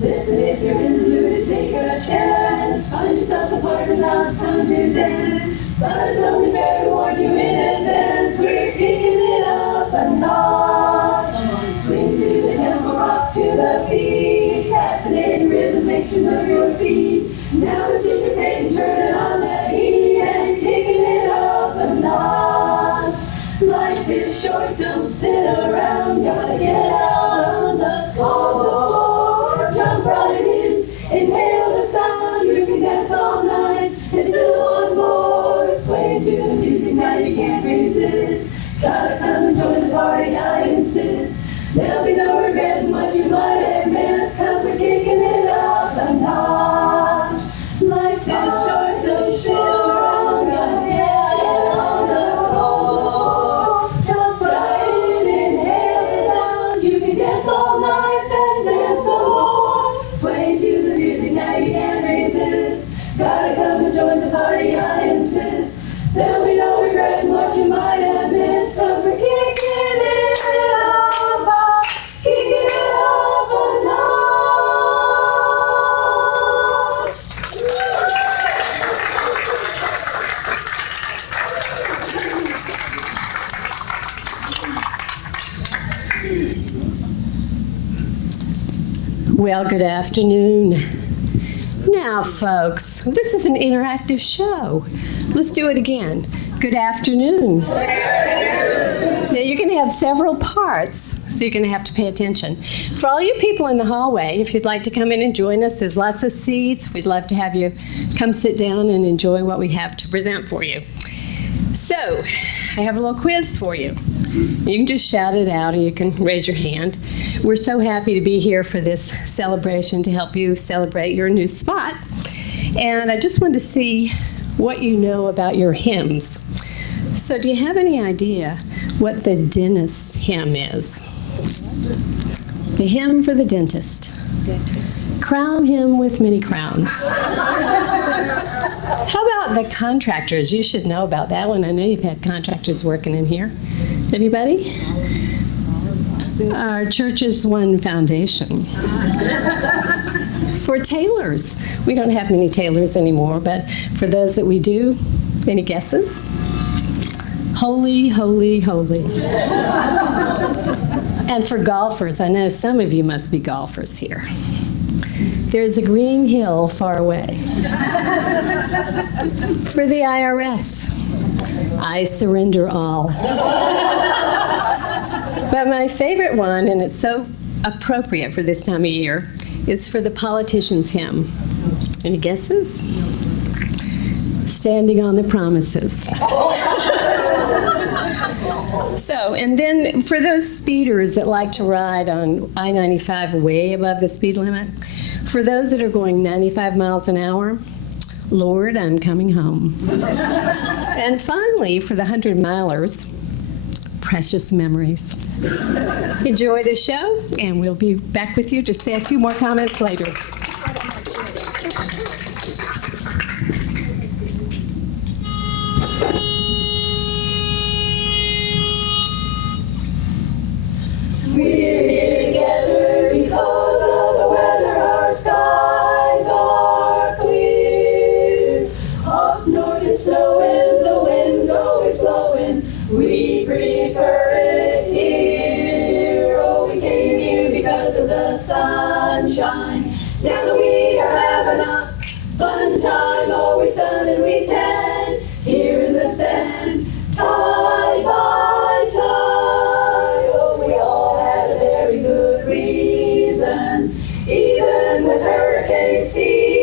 Listen if you're in the mood to take a chance. Find yourself a partner, now it's time to dance. But it's only fair to warn you in advance. We're kicking it up a notch. Swing to the tempo, rock to the beat. Fascinating rhythm makes you move your feet. Now we're syncopating, turning on the heat and kicking it up a notch. Life is short, don't sit around. Gotta get out on the floor. Jump right in, inhale the sound. You can dance all night and still want more. Sway to the music, now you can't resist. Gotta come and join the party, I insist. There'll be no regretting what you might have missed, 'cause we're kicking it up a notch. Life is short, don't sit around. Gotta get on the floor. Jump right in, inhale the sound. You can dance all night, then dance some more. Sway to the music, now you can't resist. Gotta come and join the party, I insist. There'll be no regretting what you might have missed, 'cause we're kicking it up a notch. Well, good afternoon. Now, folks, this is an interactive show. Let's do it again. Good afternoon. Now, you're going to have several parts, so you're going to have to pay attention. For all you people in the hallway, if you'd like to come in and join us, there's lots of seats. We'd love to have you come sit down and enjoy what we have to present for you. So, I have a little quiz for you. You can just shout it out or you can raise your hand. We're so happy to be here for this celebration to help you celebrate your new spot. And I just wanted to see what you know about your hymns. So do you have any idea what the dentist hymn is? The hymn for the dentist. Crown him with many crowns. How about the contractors? You should know about that one. I know you've had contractors working in here. Anybody? Our church's one foundation. For tailors, we don't have many tailors anymore, but for those that we do, any guesses? Holy, holy, holy. And for golfers, I know some of you must be golfers here. There's a green hill far away. For the IRS, I surrender all. But my favorite one, and it's so appropriate for this time of year, is for the politician's hymn. Any guesses? Standing on the promises. So, and then for those speeders that like to ride on I-95 way above the speed limit, for those that are going 95 miles an hour, Lord, I'm coming home. And finally, for the 100-milers, precious memories. Enjoy the show, and we'll be back with you to say a few more comments later. We're here together because of the weather. Our skies are clear. Up north it's snowing, the wind's always blowing. We prefer it here. Oh, we came here because of the sunshine. Now that we are having a fun time, always sun and we tan here in the sand. Tie by tie, oh, we all had a very good reason. Even with hurricane season.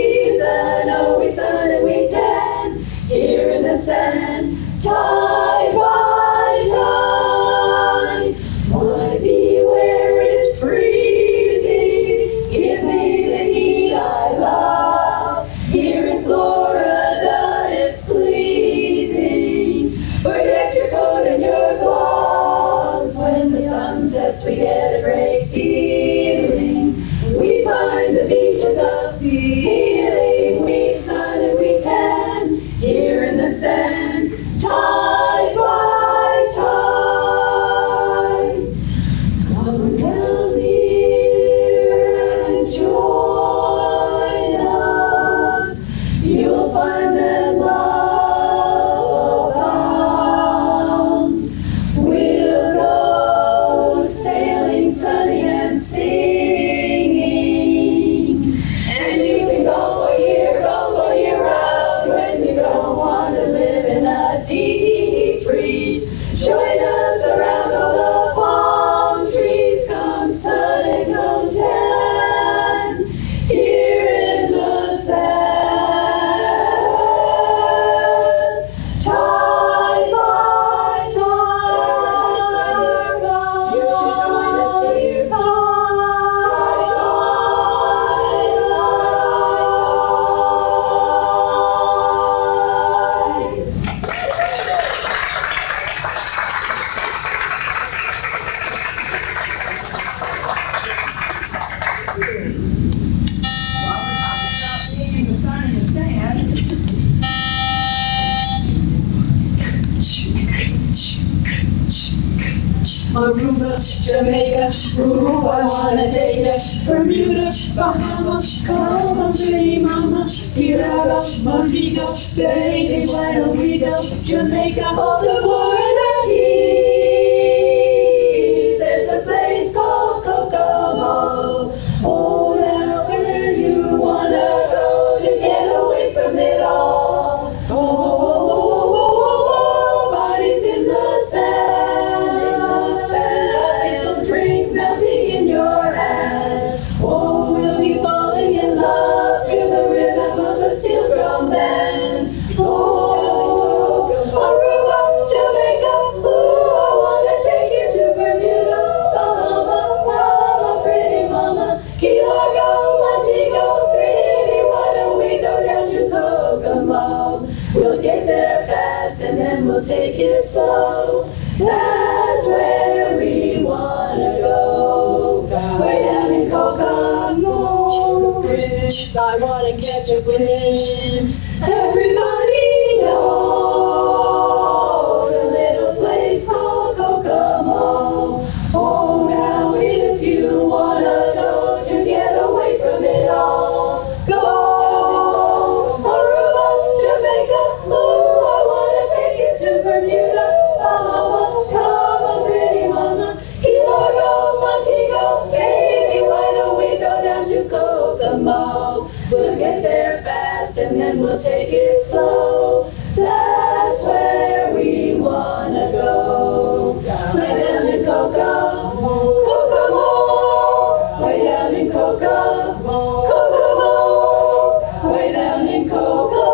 Aruba, Jamaica, ooh, I wanna take ya. Bermuda, Bahamas, come on, pretty mama. Key Largo, Montego, baby, why don't we go? Jamaica, off the Florida Keys. There's a place called Kokomo. Oh, now where you wanna go to get away from it all? Oh, oh, oh, oh, oh, oh, oh, bodies in the sand, tropical drink melting in your hand. Oh, we'll be falling in love to the rhythm of a steel drum band. Oh, Aruba, Jamaica, ooh, I wanna take you to Bermuda, Bahama, pretty mama. Key Largo, Montego, baby, why don't we go down to Kokomo? We'll get there fast and then we'll take it slow. That's where we wanna go. Way down in Kokomo, Prince, I wanna catch a glimpse. Everybody knows a little place called Kokomo. Oh, now if you wanna go to get away from it all, go. Aruba, Jamaica, ooh, I wanna take you to Bermuda, Bahama, come on, pretty mama. Key Largo, Montego, baby, why don't we go down to Kokomo? We'll get there fast and then we'll take it slow. That's where we wanna go. Way down in Kokomo, Kokomo, way down in Kokomo, Kokomo, way down in Kokomo.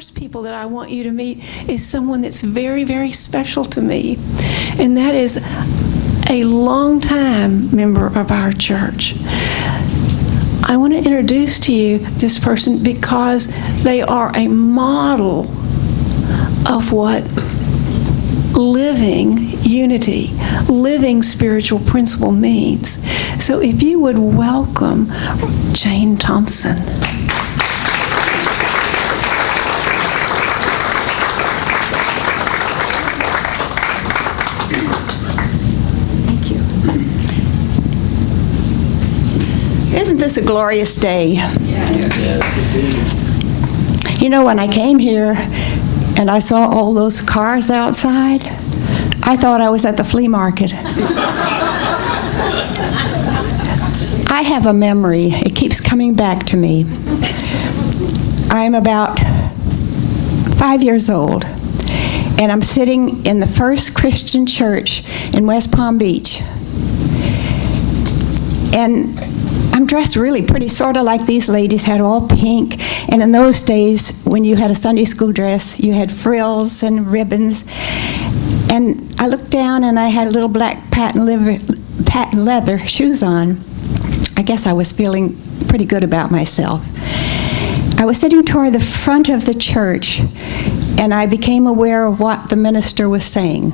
first people that I want you to meet is someone that's very, very special to me, and that is a longtime member of our church. I want to introduce to you this person because they are a model of what living unity, living spiritual principle means. So if you would welcome Jane Thompson. Thank you. Isn't this a glorious day? You know, when I came here and I saw all those cars outside, I thought I was at the flea market. I have a memory. It keeps coming back to me. I'm about 5 years old, and I'm sitting in the First Christian Church in West Palm Beach. And I'm dressed really pretty, sort of like these ladies, had all pink. And in those days, when you had a Sunday school dress, you had frills and ribbons. And I looked down, and I had little black patent leather shoes on. I guess I was feeling pretty good about myself. I was sitting toward the front of the church, and I became aware of what the minister was saying.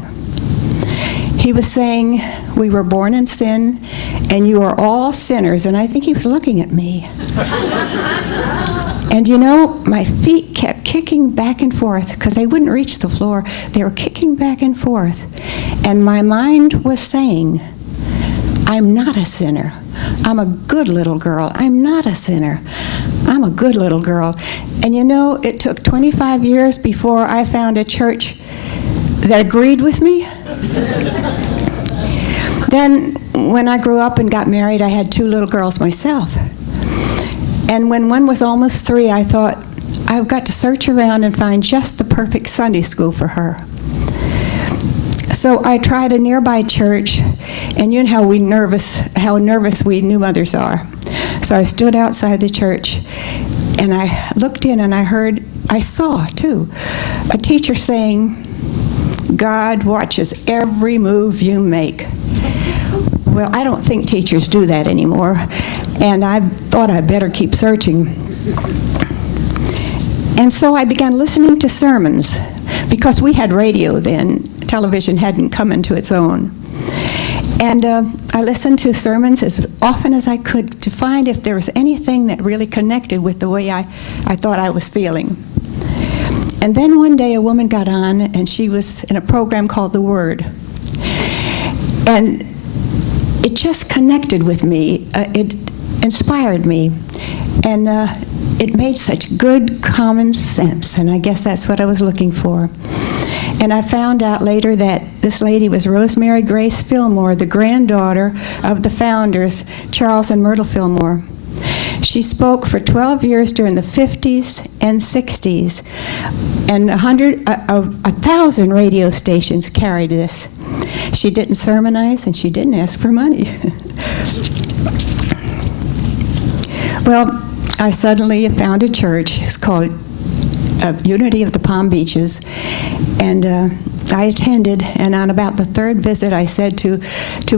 He was saying, we were born in sin, and you are all sinners. And I think he was looking at me. And you know, my feet kept kicking back and forth because they wouldn't reach the floor. They were kicking back and forth. And my mind was saying, I'm not a sinner. I'm a good little girl. I'm not a sinner. I'm a good little girl. And you know, it took 25 years before I found a church that agreed with me. Then, when I grew up and got married, I had 2 little girls myself. And when one was almost 3, I thought, I've got to search around and find just the perfect Sunday school for her. So I tried a nearby church, and you know how nervous we new mothers are. So I stood outside the church, and I looked in, and I saw, too, a teacher saying, God watches every move you make. Well, I don't think teachers do that anymore, and I thought I'd better keep searching. And so I began listening to sermons, because we had radio then. Television hadn't come into its own. And I listened to sermons as often as I could to find if there was anything that really connected with the way I thought I was feeling. And then one day a woman got on, and she was in a program called The Word. And it just connected with me. It inspired me. And it made such good common sense, and I guess that's what I was looking for. And I found out later that this lady was Rosemary Grace Fillmore, the granddaughter of the founders, Charles and Myrtle Fillmore. She spoke for 12 years during the 50s and 60s, and 1,000 radio stations carried this. She didn't sermonize, and she didn't ask for money. Well, I suddenly found a church. It's called Unity of the Palm Beaches, and I attended. And on about the 3rd visit, I said to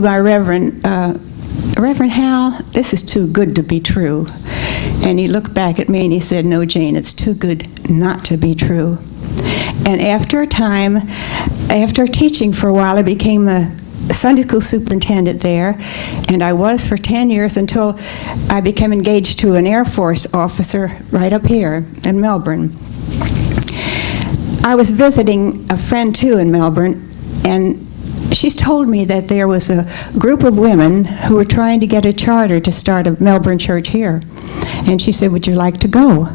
my Reverend Hal, this is too good to be true. And he looked back at me and he said, no, Jane, it's too good not to be true. And after a time, after teaching for a while, I became a Sunday school superintendent there, and I was for 10 years until I became engaged to an Air Force officer right up here in Melbourne. I was visiting a friend, too, in Melbourne, and she's told me that there was a group of women who were trying to get a charter to start a Melbourne church here. And she said, would you like to go?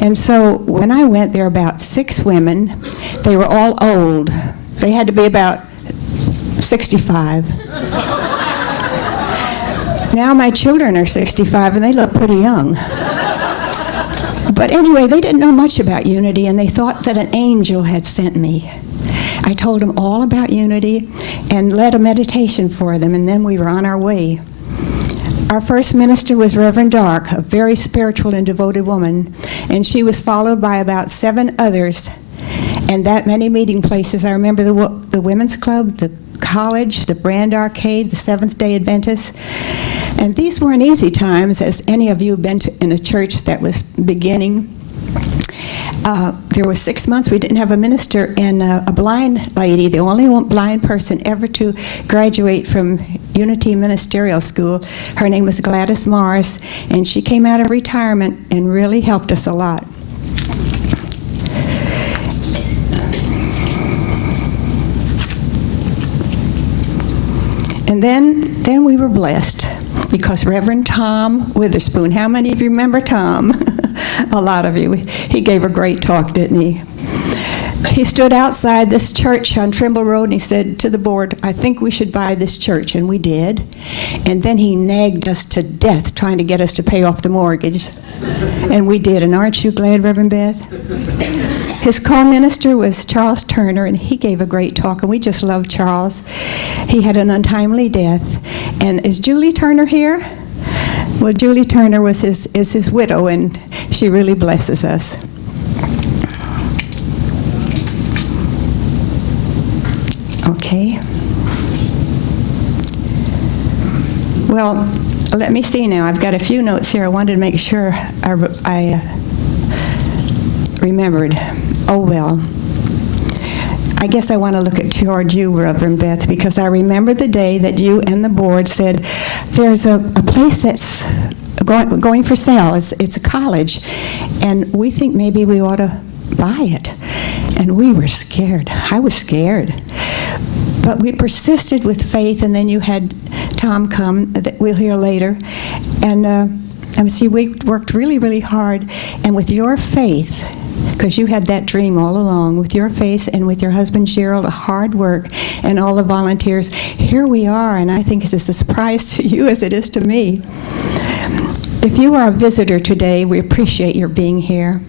And so when I went, there were about 6 women. They were all old. They had to be about 65. Now my children are 65, and they look pretty young. But anyway, they didn't know much about unity, and they thought that an angel had sent me. I told them all about unity and led a meditation for them, and then we were on our way. Our first minister was Reverend Dark, a very spiritual and devoted woman, and she was followed by about 7 others, and that many meeting places. I remember the Women's Club, the college, the Brand Arcade, the Seventh-day Adventists. And these weren't easy times, as any of you have been in a church that was beginning. There were 6 months we didn't have a minister, and a blind lady, the only blind person ever to graduate from Unity Ministerial School. Her name was Gladys Morris, and she came out of retirement and really helped us a lot. And then we were blessed because Reverend Tom Witherspoon, how many of you remember Tom? A lot of you. He gave a great talk, didn't he? He stood outside this church on Trimble Road and he said to the board, "I think we should buy this church," and we did. And then he nagged us to death trying to get us to pay off the mortgage. And we did, and aren't you glad, Reverend Beth? His co-minister was Charles Turner, and he gave a great talk, and we just loved Charles. He had an untimely death. And is Julie Turner here? Well, Julie Turner is his widow, and she really blesses us. Okay. Well, let me see now. I've got a few notes here. I wanted to make sure I remembered. Oh, well. I guess I want to look toward you, Reverend Beth, because I remember the day that you and the board said, there's a place that's going for sale. It's a college, and we think maybe we ought to buy it. And we were scared. I was scared. But we persisted with faith, and then you had Tom come, that we'll hear later. And see, we worked really, really hard. And with your faith, because you had that dream all along, with your faith and with your husband Gerald, hard work, and all the volunteers, here we are, and I think it's a surprise to you as it is to me. If you are a visitor today, we appreciate your being here.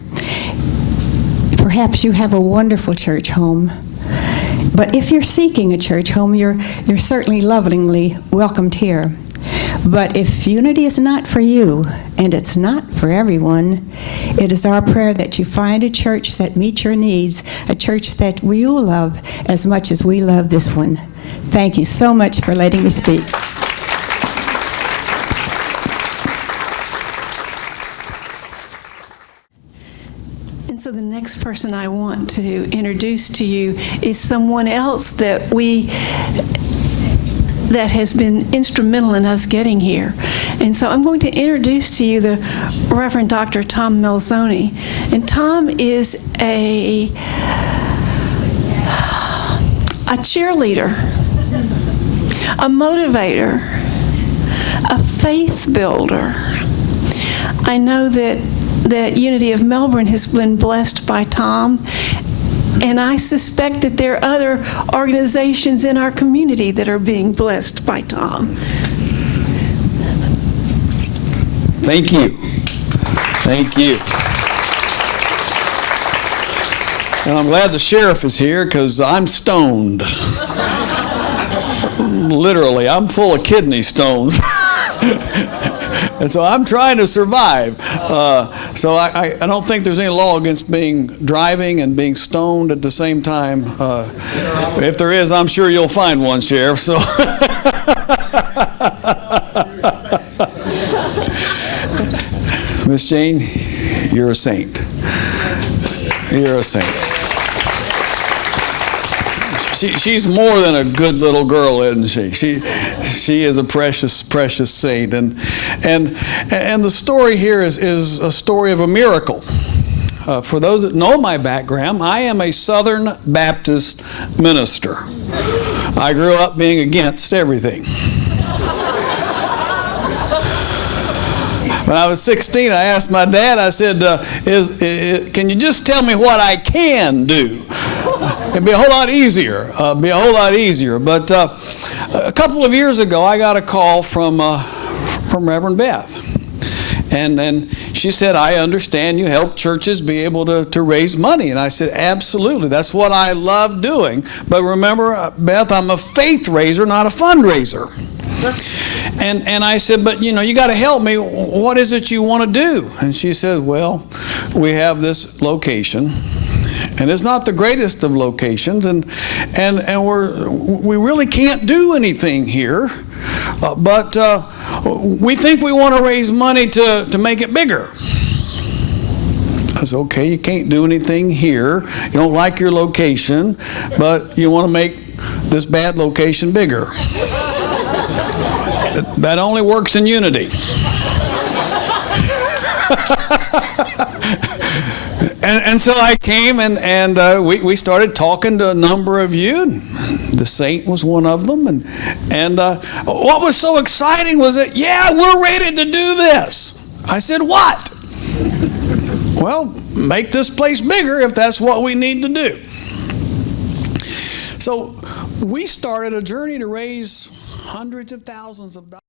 Perhaps you have a wonderful church home. But if you're seeking a church home, you're certainly lovingly welcomed here. But if Unity is not for you, and it's not for everyone, it is our prayer that you find a church that meets your needs, a church that you love as much as we love this one. Thank you so much for letting me speak. And so the next person I want to introduce to you is someone else that has been instrumental in us getting here. And so I'm going to introduce to you the Reverend Dr. Tom Melzoni. And Tom is a cheerleader, a motivator, a faith builder. I know that Unity of Melbourne has been blessed by Tom, and I suspect that there are other organizations in our community that are being blessed by Tom. Thank you. Thank you. And I'm glad the sheriff is here because I'm stoned. Literally, I'm full of kidney stones. And so I'm trying to survive. So I don't think there's any law against driving and being stoned at the same time. If there is, I'm sure you'll find one, Sheriff. So, Miss Jane, you're a saint. You're a saint. She's more than a good little girl, isn't she? She is a precious, precious saint. And the story here is a story of a miracle. For those that know my background, I am a Southern Baptist minister. I grew up being against everything. When I was 16, I asked my dad, I said, can you just tell me what I can do? It'd be a whole lot easier. But a couple of years ago, I got a call from Reverend Beth. And then she said, I understand you help churches be able to raise money. And I said, absolutely. That's what I love doing. But remember, Beth, I'm a faith raiser, not a fundraiser. And I said, but you got to help me. What is it you want to do? And she said, well, we have this location, and it's not the greatest of locations, and we really can't do anything here, but we think we want to raise money to make it bigger. I said, okay, you can't do anything here. You don't like your location, but you want to make this bad location bigger. That only works in unity. And so I came and we started talking to a number of you. The Saint was one of them. And what was so exciting was that, yeah, we're ready to do this. I said, what? Well, make this place bigger if that's what we need to do. So we started a journey to raise hundreds of thousands of dollars.